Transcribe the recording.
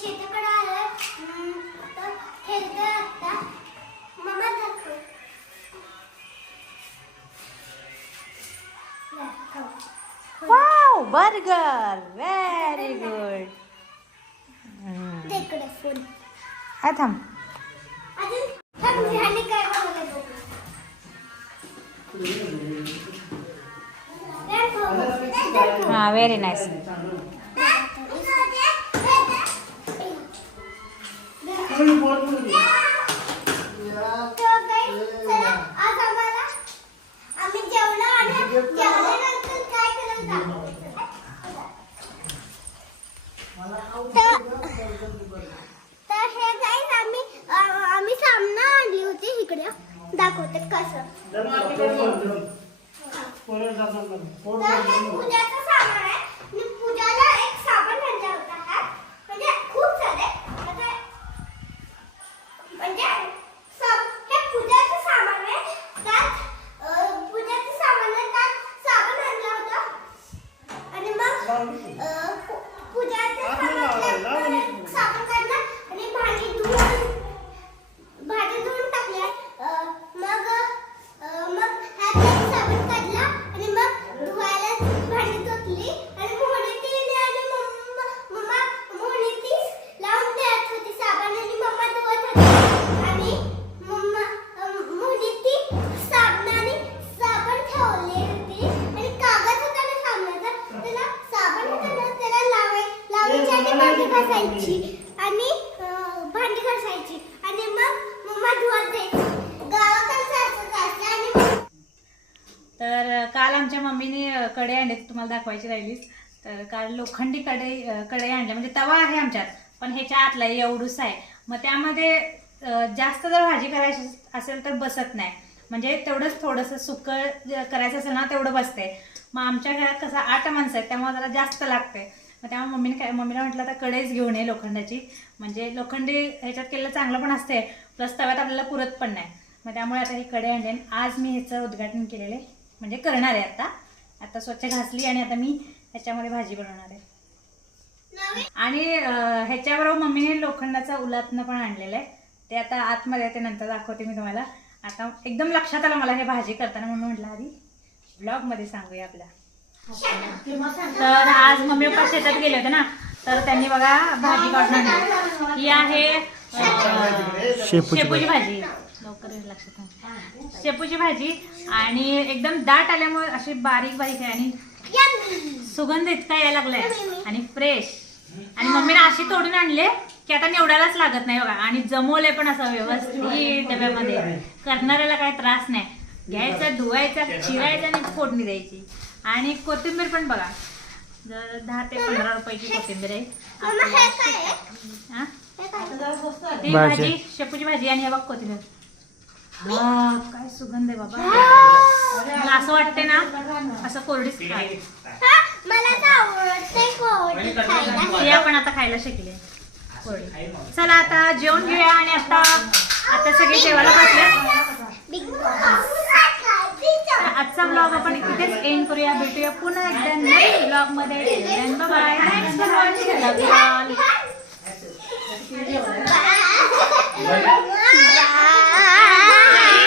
शेताकडे आलोय हम्म, तर खेळतोय आता मम्मा दाखव. दाखव. वाव बर्गर व्हेरी गुड तिकडे फुल हा थांब. अजून काय. हा व्हेरी नाईस आणली होती इकडे. दाखवते कसं. तर हे पूजाचं सामान आहे आणि पूजाला एक साबण आणला होता हा म्हणजे खूप सारे म्हणजे म्हणजे सब हे पूजाचं सामान आहे त्यात अं, पूजाचं सामान आहे त्यात साबण आणला होता आणि मग घासायची आणि भांडी घासायची. आणि मग मम्मा धुवत द्यायची. तर काल आमच्या मम्मीने कडे कढई आणली तुम्हाला दाखवायची राहिलीच. तर काल लोखंडी कढई कडे आणल्या. म्हणजे तवा आहे आमच्यात पण ह्याच्या आतला एवढूस आहे. मग त्यामध्ये जास्त जर भाजी करायची असेल तर बसत नाही. म्हणजे तेवढंच थोडंसं सुकं करायचं असेल ना तेवढं बसते मग आमच्या घरात कसं आठ माणसं आहेत त्यामुळे जरा जास्त लागते मग त्यामुळे मम्मीने काय मम्मीला म्हटलं आता कढईच घेऊन ये लोखंडाची. म्हणजे लोखंडी ह्याच्यात केलेलं चांगलं पण असते प्लस तव्यात आपल्याला पुरत पण नाही. मग त्यामुळे आता ही कढई आणली आणि आज मी ह्याचं उद्घाटन केलेलं आहे म्हणजे करणार आहे आता. आता स्वच्छ घासली आणि आता मी ह्याच्यामध्ये भाजी बनवणार आहे. आणि ह्याच्याबरोबर मम्मीने लोखंडाचा उलातनं पण आणलेलं आहे. ते आता आतमध्ये ते नंतर दाखवते मी तुम्हाला. आता एकदम लक्षात आलं मला हे भाजी करताना म्हणून म्हटलं आधी ब्लॉगमध्ये सांगूया आपल्या. तर आज मम्मी पप्पा शेतात गेले होते ना तर त्यांनी बघा भाजी काढून आणली ही आहे शेपूची भाजी. लवकर लक्षात. शेपूची भाजी आणि एकदम दाट आल्यामुळे अशी बारीक बारीक आहे आणि. सुगंध इतका यायला लागलाय. आणि फ्रेश आणि मम्मीने अशी तोडून आणले की आता निवडायलाच लागत नाही बघा. आणि जमवले पण असं व्यवस्थित डब्यामध्ये. करणाऱ्याला काही त्रास नाही. घ्यायचा धुवायचा चिरायचा आणि फोडणी द्यायची. आणि कोथिंबीर पण बघा. जर दहा ते पंधरा रुपयाची कोथिंबीर आहे. मम्मा हे काय आहे? हा? हे काय आहे? ही भाजी. शेपूची भाजी आणि हे बघ कोथिंबीर. काय सुगंध आहे बाबा. मला असं वाटते ना असं कोरडीच खाय. मला तर आवडते कोरडी खायला. आपण आता खायला शिकले. कोरडी. चला आता जेवण घेऊया आणि आता आता सगळे जेवायला बसले. आजचा ब्लॉग आपण इथेच एंड करूया. भेटूया पुन्हा एकदा नेक्स्ट ब्लॉग